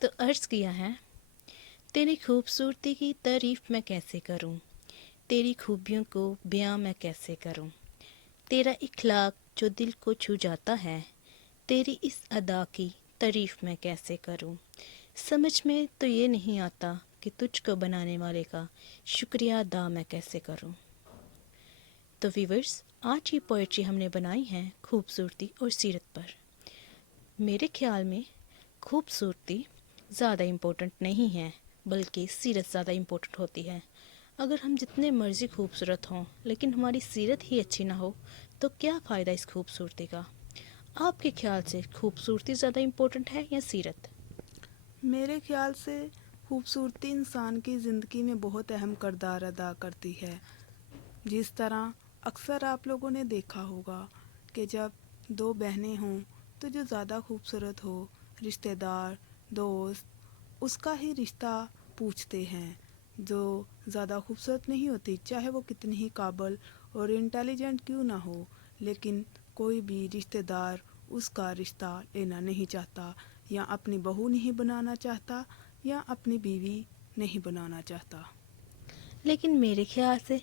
تو عرض کیا ہے، تیری خوبصورتی کی تعریف میں کیسے کروں، تیری خوبیوں کو بیاں میں کیسے کروں، تیرا اخلاق جو دل کو چھو جاتا ہے، تیری اس ادا کی تعریف میں کیسے کروں، سمجھ میں تو یہ نہیں آتا کہ تجھ کو بنانے والے کا شکریہ ادا میں کیسے کروں۔ تو ویورز، آج یہ پوئٹری ہم نے بنائی ہے خوبصورتی اور سیرت پر۔ میرے خیال میں خوبصورتی زیادہ امپورٹنٹ نہیں ہے، بلکہ سیرت زیادہ امپورٹنٹ ہوتی ہے۔ اگر ہم جتنے مرضی خوبصورت ہوں لیکن ہماری سیرت ہی اچھی نہ ہو تو کیا فائدہ اس خوبصورتی کا؟ آپ کے خیال سے خوبصورتی زیادہ امپورٹنٹ ہے یا سیرت؟ میرے خیال سے خوبصورتی انسان کی زندگی میں بہت اہم کردار ادا کرتی ہے۔ جس طرح اکثر آپ لوگوں نے دیکھا ہوگا کہ جب دو بہنیں ہوں تو جو زیادہ خوبصورت ہو، رشتہ دار، دوست اس کا ہی رشتہ پوچھتے ہیں۔ جو زیادہ خوبصورت نہیں ہوتی، چاہے وہ کتنی ہی قابل اور انٹیلیجنٹ کیوں نہ ہو، لیکن کوئی بھی رشتہ دار اس کا رشتہ لینا نہیں چاہتا، یا اپنی بہو نہیں بنانا چاہتا، یا اپنی بیوی نہیں بنانا چاہتا۔ لیکن میرے خیال سے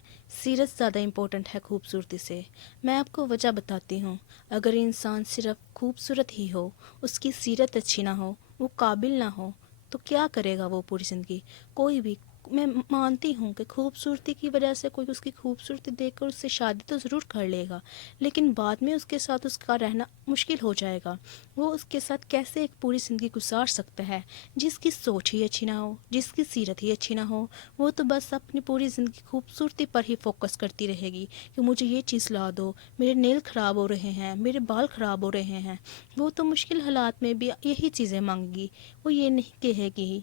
سیرت زیادہ امپورٹنٹ ہے خوبصورتی سے۔ میں آپ کو وجہ بتاتی ہوں۔ اگر انسان صرف خوبصورت ہی ہو، اس کی سیرت اچھی نہ ہو، وہ قابل نہ ہو، تو کیا کرے گا وہ پوری زندگی؟ کوئی بھی، میں مانتی ہوں کہ خوبصورتی کی وجہ سے کوئی اس کی خوبصورتی دیکھ کر اس سے شادی تو ضرور کر لے گا، لیکن بعد میں اس کے ساتھ اس کا رہنا مشکل ہو جائے گا۔ وہ اس کے ساتھ کیسے ایک پوری زندگی گزار سکتا ہے جس کی سوچ ہی اچھی نہ ہو، جس کی سیرت ہی اچھی نہ ہو؟ وہ تو بس اپنی پوری زندگی خوبصورتی پر ہی فوکس کرتی رہے گی کہ مجھے یہ چیز لا دو، میرے نیل خراب ہو رہے ہیں، میرے بال خراب ہو رہے ہیں۔ وہ تو مشکل حالات میں بھی یہی چیزیں مانگے گی۔ وہ یہ نہیں کہے گی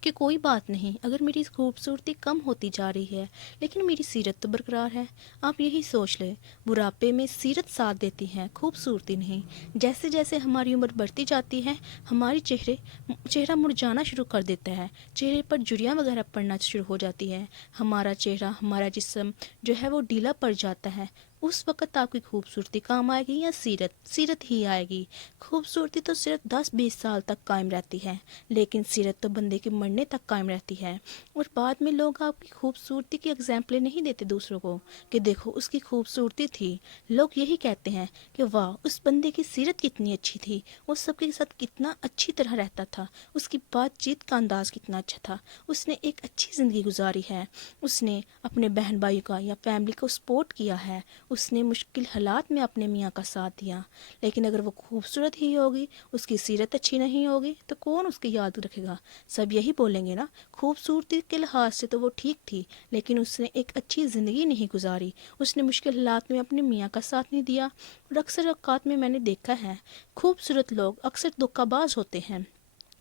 کہ کوئی بات نہیں، اگر میری خوبصورتی کم ہوتی جا رہی ہے لیکن میری سیرت تو برقرار ہے۔ آپ یہی سوچ لیں، بڑھاپے میں سیرت ساتھ دیتی ہے، خوبصورتی نہیں۔ جیسے جیسے ہماری عمر بڑھتی جاتی ہے، ہماری چہرہ مرجھانا شروع کر دیتا ہے، چہرے پر جھریاں وغیرہ پڑنا شروع ہو جاتی ہے، ہمارا چہرہ، ہمارا جسم جو ہے وہ ڈھیلا پڑ جاتا ہے۔ اس وقت آپ کی خوبصورتی کام آئے گی یا سیرت ہی آئے گی؟ خوبصورتی تو صرف 10-20 سال تک قائم رہتی ہے، لیکن سیرت تو بندے کے مرنے تک قائم رہتی ہے۔ اور بعد میں لوگ آپ کی خوبصورتی کی اگزامپلیں نہیں دیتے دوسروں کو کہ دیکھو اس کی خوبصورتی تھی، لوگ یہی کہتے ہیں کہ واہ اس بندے کی سیرت کتنی اچھی تھی، وہ سب کے ساتھ کتنا اچھی طرح رہتا تھا، اس کی بات چیت کا انداز کتنا اچھا تھا، اس نے ایک اچھی زندگی گزاری ہے، اس نے اپنے بہن بھائیوں کا یا فیملی کو سپورٹ کیا ہے، اس نے مشکل حالات میں اپنے میاں کا ساتھ دیا۔ لیکن اگر وہ خوبصورت ہی ہوگی، اس کی سیرت اچھی نہیں ہوگی، تو کون اس کی یاد رکھے گا؟ سب یہی بولیں گے نا، خوبصورتی کے لحاظ سے تو وہ ٹھیک تھی لیکن اس نے ایک اچھی زندگی نہیں گزاری، اس نے مشکل حالات میں اپنے میاں کا ساتھ نہیں دیا۔ اور اکثر اوقات میں نے دیکھا ہے، خوبصورت لوگ اکثر دھوکہ باز ہوتے ہیں۔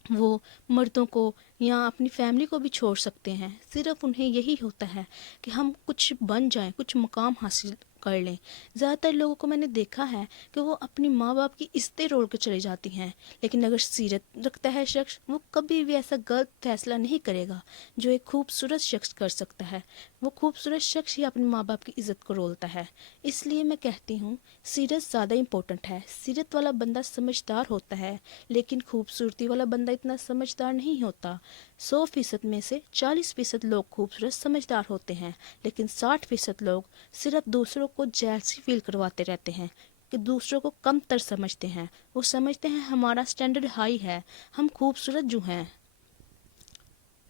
وہ مردوں کو یا اپنی فیملی کو بھی چھوڑ سکتے ہیں، صرف انہیں یہی ہوتا ہے کہ ہم کچھ بن جائیں، کچھ مقام حاصل کر لیں۔ زیادہ تر لوگوں کو میں نے دیکھا ہے کہ وہ اپنی ماں باپ کی عزتیں روڑ کے چلے جاتی ہیں، لیکن اگر سیرت رکھتا ہے شخص، وہ کبھی بھی ایسا غلط فیصلہ نہیں کرے گا جو ایک خوبصورت شخص کر سکتا ہے۔ وہ خوبصورت شخص ہی اپنے ماں باپ کی عزت کو رولتا ہے۔ اس لیے میں کہتی ہوں سیرت زیادہ امپورٹنٹ ہے۔ سیرت والا بندہ سمجھدار ہوتا ہے، لیکن خوبصورتی والا بندہ اتنا سمجھدار نہیں ہوتا۔ 100% میں سے 40% لوگ خوبصورت سمجھدار ہوتے ہیں، لیکن 60% لوگ صرف دوسروں کو جیلسی فیل کرواتے رہتے ہیں، کہ دوسروں کو کم تر سمجھتے ہیں۔ وہ سمجھتے ہیں ہمارا سٹینڈرڈ ہائی ہے، ہم خوبصورت جو ہیں۔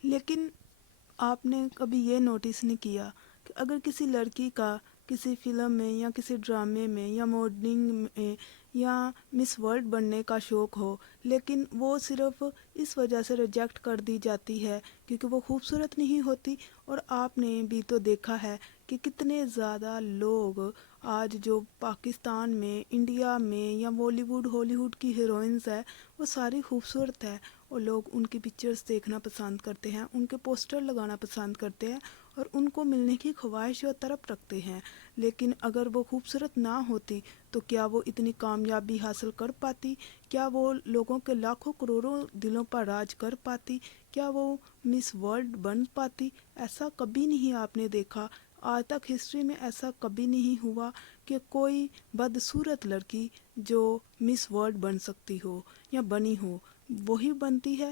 لیکن آپ نے کبھی یہ نوٹس نہیں کیا کہ اگر کسی لڑکی کا کسی فلم میں یا کسی ڈرامے میں یا ماڈلنگ میں یا مس ورلڈ بننے کا شوق ہو، لیکن وہ صرف اس وجہ سے ریجیکٹ کر دی جاتی ہے کیونکہ وہ خوبصورت نہیں ہوتی؟ اور آپ نے بھی تو دیکھا ہے کہ کتنے زیادہ لوگ آج جو پاکستان میں، انڈیا میں یا بالی ووڈ ہالی ووڈ کی ہیروئنز ہے، وہ ساری خوبصورت ہے، اور لوگ ان کی پکچرز دیکھنا پسند کرتے ہیں، ان کے پوسٹر لگانا پسند کرتے ہیں اور ان کو ملنے کی خواہش اور طلب رکھتے ہیں۔ لیکن اگر وہ خوبصورت نہ ہوتی تو کیا وہ اتنی کامیابی حاصل کر پاتی؟ کیا وہ لوگوں کے لاکھوں کروڑوں دلوں پر راج کر پاتی؟ کیا وہ مس ورلڈ بن پاتی؟ ایسا کبھی نہیں آپ نے دیکھا۔ آج تک ہسٹری میں ایسا کبھی نہیں ہوا کہ کوئی بدصورت لڑکی جو مس ورلڈ بن سکتی ہو یا بنی ہو، وہی بنتی ہے